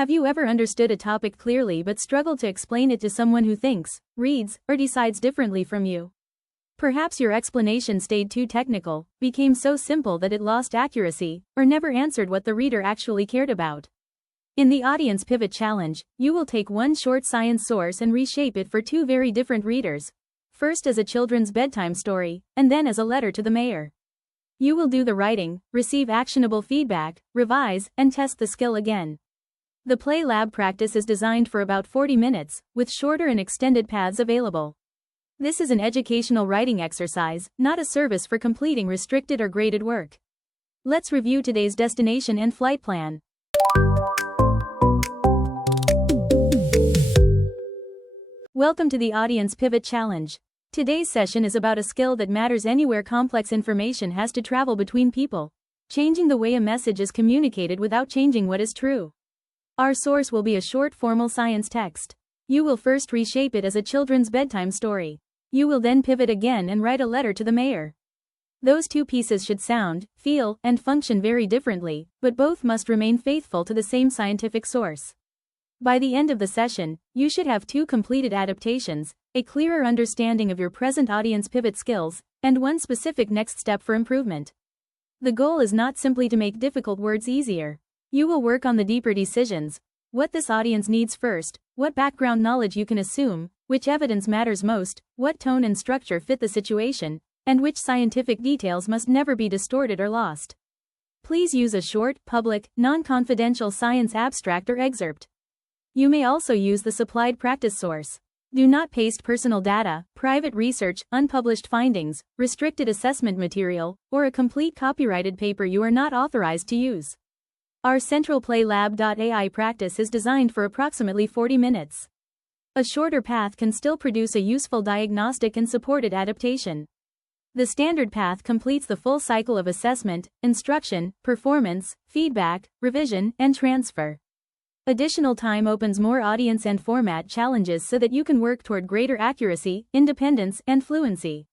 Have you ever understood a topic clearly but struggled to explain it to someone who thinks, reads, or decides differently from you? Perhaps your explanation stayed too technical, became so simple that it lost accuracy, or never answered what the reader actually cared about. In the Audience Pivot Challenge, you will take one short science source and reshape it for two very different readers. First as a children's bedtime story, and then as a letter to the mayor. You will do the writing, receive actionable feedback, revise, and test the skill again. The PlayLab practice is designed for about 40 minutes, with shorter and extended paths available. This is an educational writing exercise, not a service for completing restricted or graded work. Let's review today's destination and flight plan. Welcome to the Audience Pivot Challenge. Today's session is about a skill that matters anywhere complex information has to travel between people, changing the way a message is communicated without changing what is true. Our source will be a short formal science text. You will first reshape it as a children's bedtime story. You will then pivot again and write a letter to the mayor. Those two pieces should sound, feel, and function very differently, but both must remain faithful to the same scientific source. By the end of the session, you should have two completed adaptations, a clearer understanding of your present audience pivot skills, and one specific next step for improvement. The goal is not simply to make difficult words easier. You will work on the deeper decisions: what this audience needs first, what background knowledge you can assume, which evidence matters most, what tone and structure fit the situation, and which scientific details must never be distorted or lost. Please use a short, public, non-confidential science abstract or excerpt. You may also use the supplied practice source. Do not paste personal data, private research, unpublished findings, restricted assessment material, or a complete copyrighted paper you are not authorized to use. Our central PlayLab AI practice is designed for approximately 40 minutes. A shorter path can still produce a useful diagnostic and supported adaptation. The standard path completes the full cycle of assessment, instruction, performance, feedback, revision, and transfer. Additional time opens more audience and format challenges so that you can work toward greater accuracy, independence, and fluency.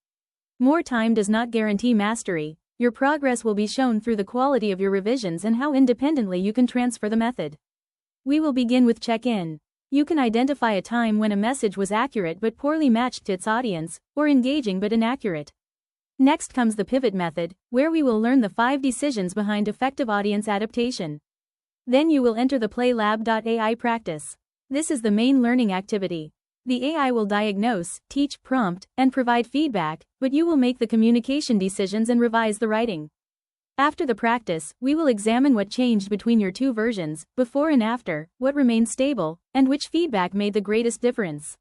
More time does not guarantee mastery. Your progress will be shown through the quality of your revisions and how independently you can transfer the method. We will begin with check-in. You can identify a time when a message was accurate but poorly matched to its audience, or engaging but inaccurate. Next comes the pivot method, where we will learn the 5 decisions behind effective audience adaptation. Then you will enter the PlayLab AI practice. This is the main learning activity. The AI will diagnose, teach, prompt, and provide feedback, but you will make the communication decisions and revise the writing. After the practice, we will examine what changed between your two versions, before and after, what remained stable, and which feedback made the greatest difference.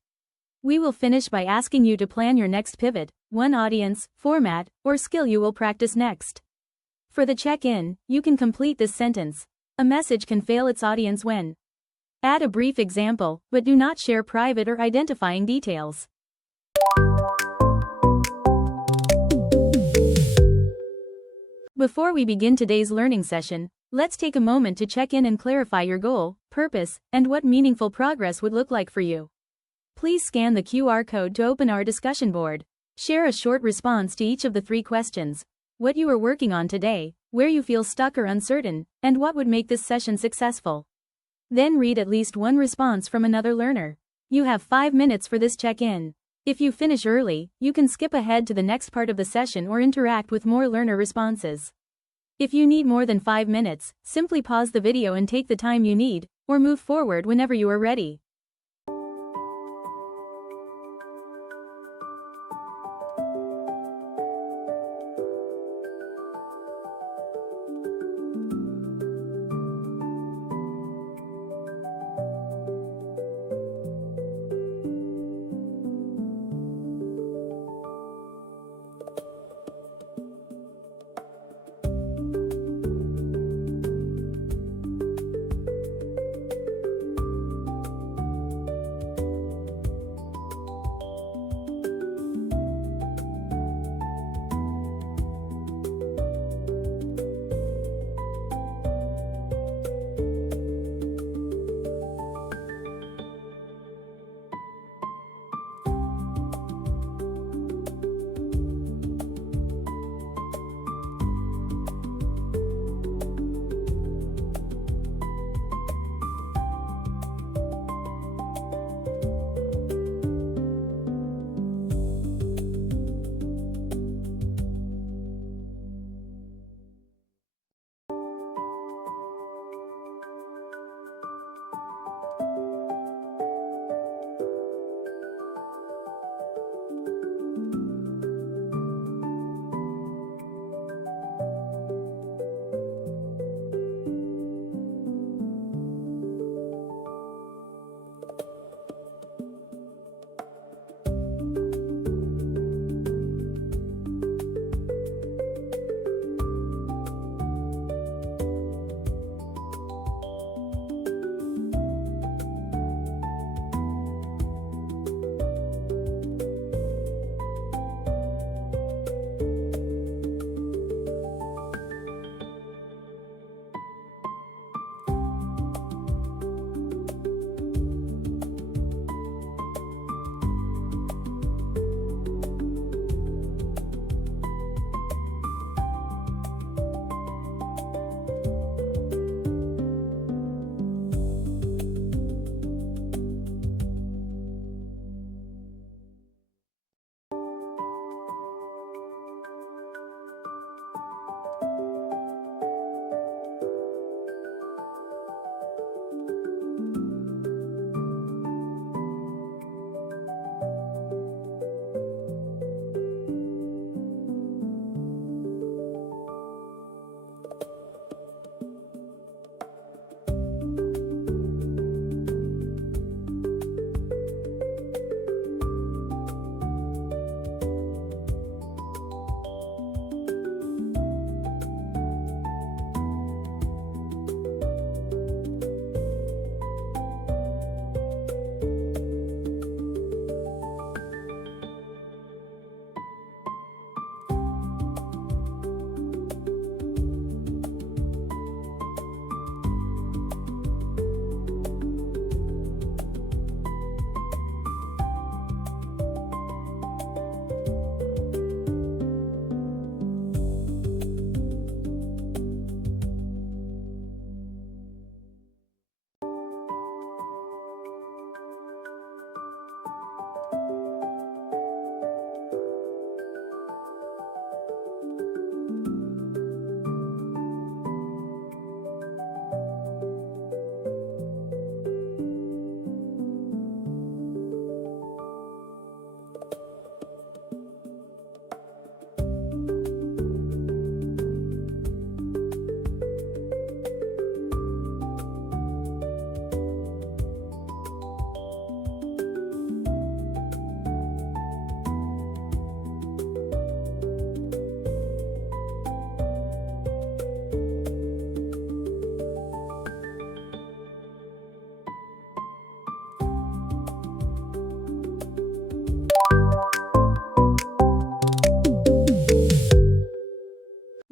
We will finish by asking you to plan your next pivot, one audience, format, or skill you will practice next. For the check-in, you can complete this sentence. A message can fail its audience when. Add a brief example, but do not share private or identifying details. Before we begin today's learning session, let's take a moment to check in and clarify your goal, purpose, and what meaningful progress would look like for you. Please scan the QR code to open our discussion board. Share a short response to each of the 3 questions: what you are working on today, where you feel stuck or uncertain, and what would make this session successful. Then read at least one response from another learner. You have 5 minutes for this check-in. If you finish early, you can skip ahead to the next part of the session or interact with more learner responses. If you need more than 5 minutes, simply pause the video and take the time you need, or move forward whenever you are ready.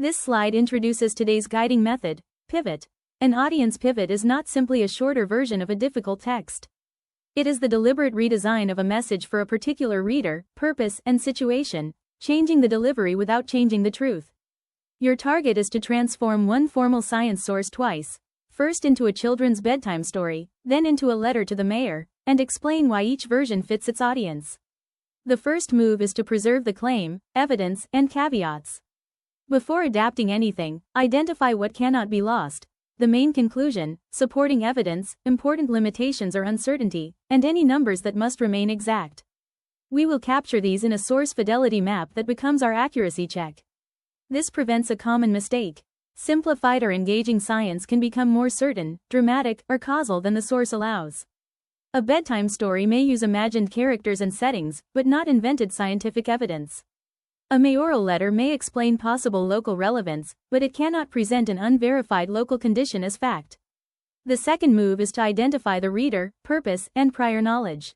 This slide introduces today's guiding method, pivot. An audience pivot is not simply a shorter version of a difficult text. It is the deliberate redesign of a message for a particular reader, purpose, and situation, changing the delivery without changing the truth. Your target is to transform one formal science source twice, first into a children's bedtime story, then into a letter to the mayor, and explain why each version fits its audience. The first move is to preserve the claim, evidence, and caveats. Before adapting anything, identify what cannot be lost, the main conclusion, supporting evidence, important limitations or uncertainty, and any numbers that must remain exact. We will capture these in a source fidelity map that becomes our accuracy check. This prevents a common mistake. Simplified or engaging science can become more certain, dramatic, or causal than the source allows. A bedtime story may use imagined characters and settings, but not invented scientific evidence. A mayoral letter may explain possible local relevance, but it cannot present an unverified local condition as fact. The second move is to identify the reader, purpose, and prior knowledge.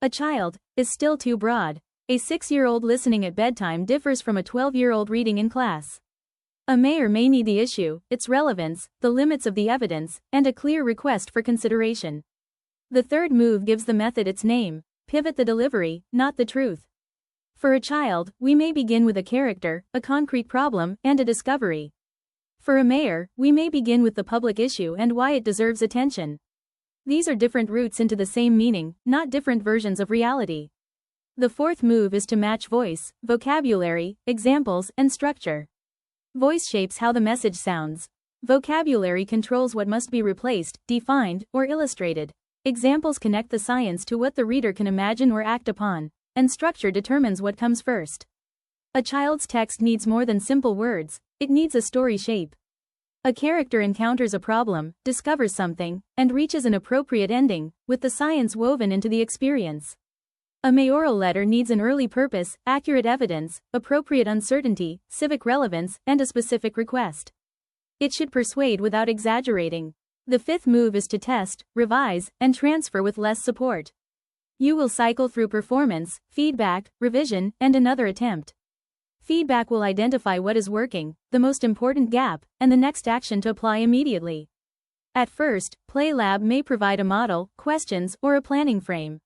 A child is still too broad. A 6-year-old listening at bedtime differs from a 12-year-old reading in class. A mayor may need the issue, its relevance, the limits of the evidence, and a clear request for consideration. The third move gives the method its name, pivot the delivery, not the truth. For a child, we may begin with a character, a concrete problem, and a discovery. For a mayor, we may begin with the public issue and why it deserves attention. These are different routes into the same meaning, not different versions of reality. The fourth move is to match voice, vocabulary, examples, and structure. Voice shapes how the message sounds. Vocabulary controls what must be replaced, defined, or illustrated. Examples connect the science to what the reader can imagine or act upon, and structure determines what comes first. A child's text needs more than simple words, it needs a story shape. A character encounters a problem, discovers something, and reaches an appropriate ending, with the science woven into the experience. A mayoral letter needs an early purpose, accurate evidence, appropriate uncertainty, civic relevance, and a specific request. It should persuade without exaggerating. The fifth move is to test, revise, and transfer with less support. You will cycle through performance, feedback, revision, and another attempt. Feedback will identify what is working, the most important gap, and the next action to apply immediately. At first, PlayLab may provide a model, questions, or a planning frame.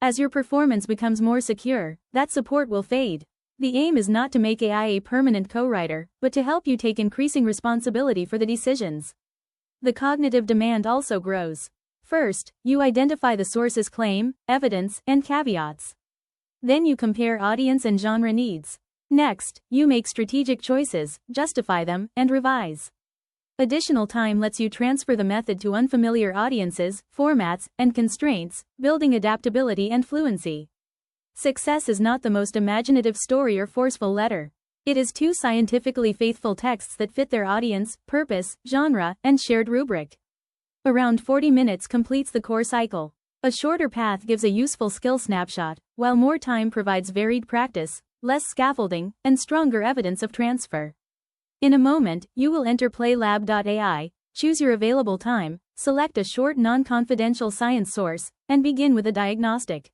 As your performance becomes more secure, that support will fade. The aim is not to make AI a permanent co-writer, but to help you take increasing responsibility for the decisions. The cognitive demand also grows. First, you identify the source's claim, evidence, and caveats. Then you compare audience and genre needs. Next, you make strategic choices, justify them, and revise. Additional time lets you transfer the method to unfamiliar audiences, formats, and constraints, building adaptability and fluency. Success is not the most imaginative story or forceful letter. It is two scientifically faithful texts that fit their audience, purpose, genre, and shared rubric. Around 40 minutes completes the core cycle. A shorter path gives a useful skill snapshot, while more time provides varied practice, less scaffolding, and stronger evidence of transfer. In a moment, you will enter PlayLab AI, choose your available time, select a short non-confidential science source, and begin with a diagnostic.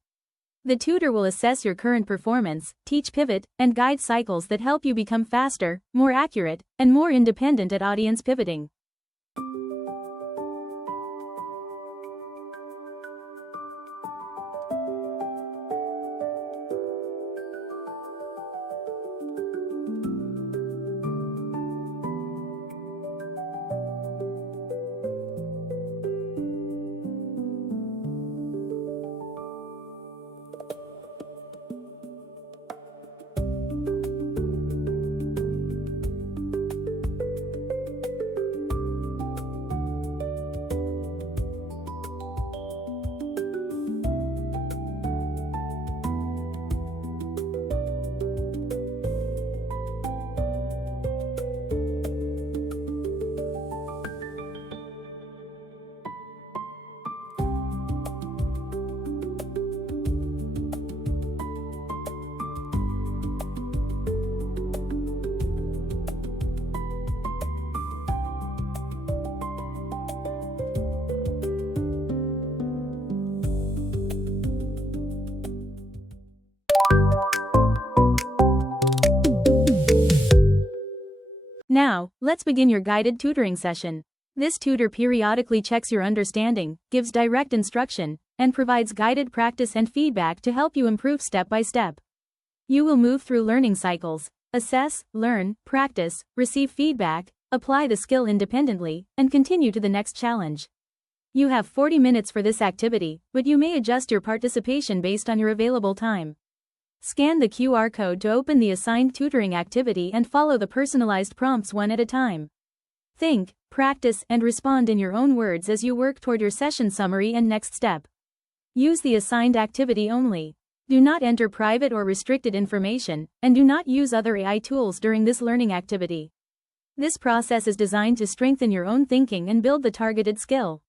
The tutor will assess your current performance, teach pivot, and guide cycles that help you become faster, more accurate, and more independent at audience pivoting. Now, let's begin your guided tutoring session. This tutor periodically checks your understanding, gives direct instruction, and provides guided practice and feedback to help you improve step by step. You will move through learning cycles: assess, learn, practice, receive feedback, apply the skill independently, and continue to the next challenge. You have 40 minutes for this activity, but you may adjust your participation based on your available time. Scan the QR code to open the assigned tutoring activity and follow the personalized prompts one at a time. Think, practice, and respond in your own words as you work toward your session summary and next step. Use the assigned activity only. Do not enter private or restricted information, and do not use other AI tools during this learning activity. This process is designed to strengthen your own thinking and build the targeted skill.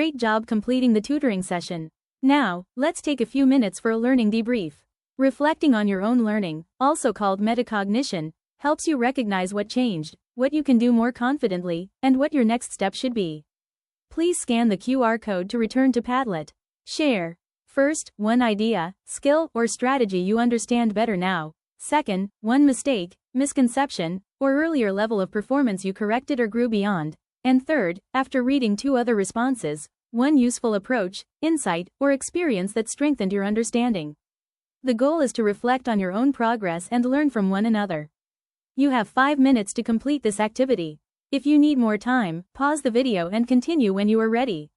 Great job completing the tutoring session. Now, let's take a few minutes for a learning debrief. Reflecting on your own learning, also called metacognition, helps you recognize what changed, what you can do more confidently, and what your next step should be. Please scan the QR code to return to Padlet. Share. First, one idea, skill, or strategy you understand better now. Second, one mistake, misconception, or earlier level of performance you corrected or grew beyond. And third, after reading 2 other responses, one useful approach, insight, or experience that strengthened your understanding. The goal is to reflect on your own progress and learn from one another. You have 5 minutes to complete this activity. If you need more time, pause the video and continue when you are ready.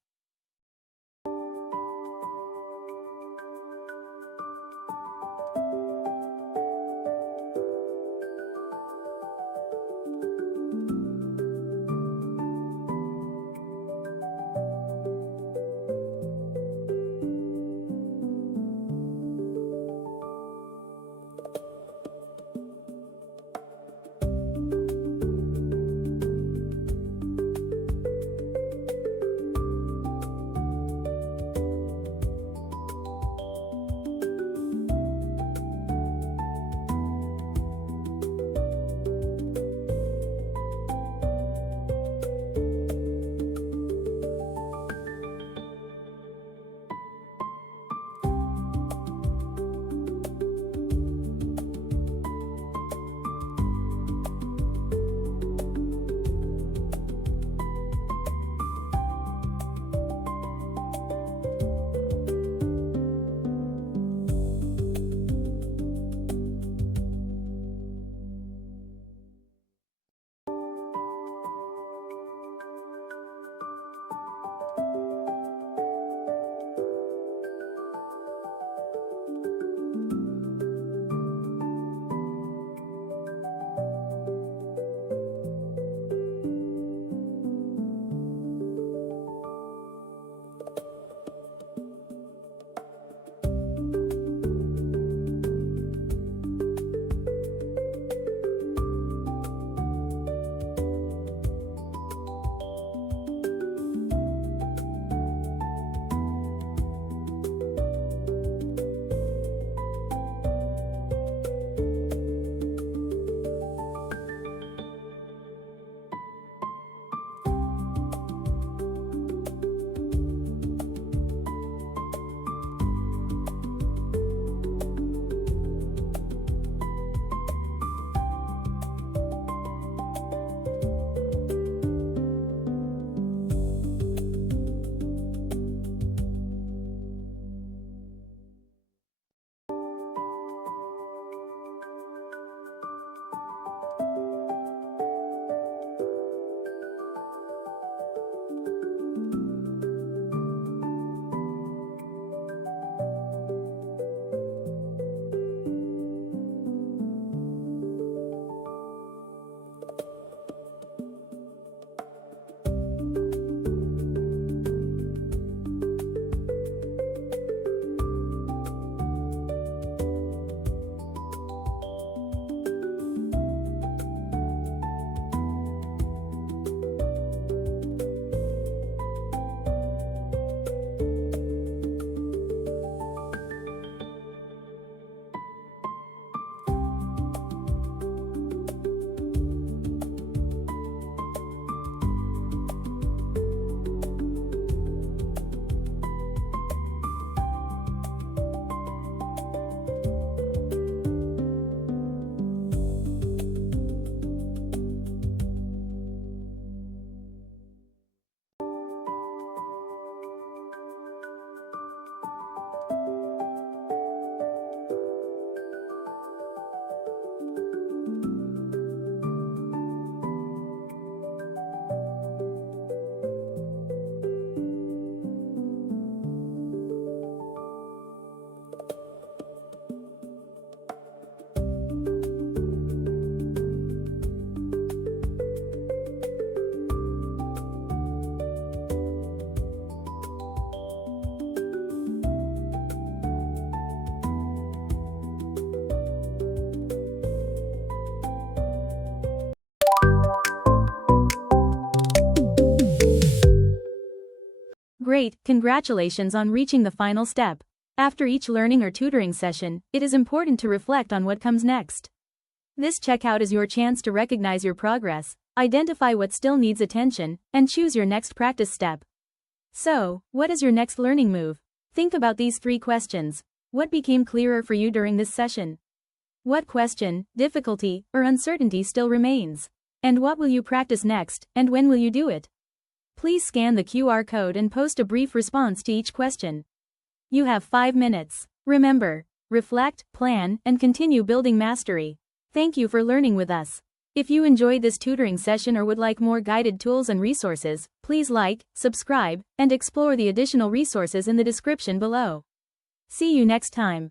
Great, congratulations on reaching the final step. After each learning or tutoring session, it is important to reflect on what comes next. This checkout is your chance to recognize your progress, identify what still needs attention, and choose your next practice step. So, what is your next learning move? Think about these 3 questions. What became clearer for you during this session? What question, difficulty, or uncertainty still remains? And what will you practice next, and when will you do it? Please scan the QR code and post a brief response to each question. You have 5 minutes. Remember, reflect, plan, and continue building mastery. Thank you for learning with us. If you enjoyed this tutoring session or would like more guided tools and resources, please like, subscribe, and explore the additional resources in the description below. See you next time.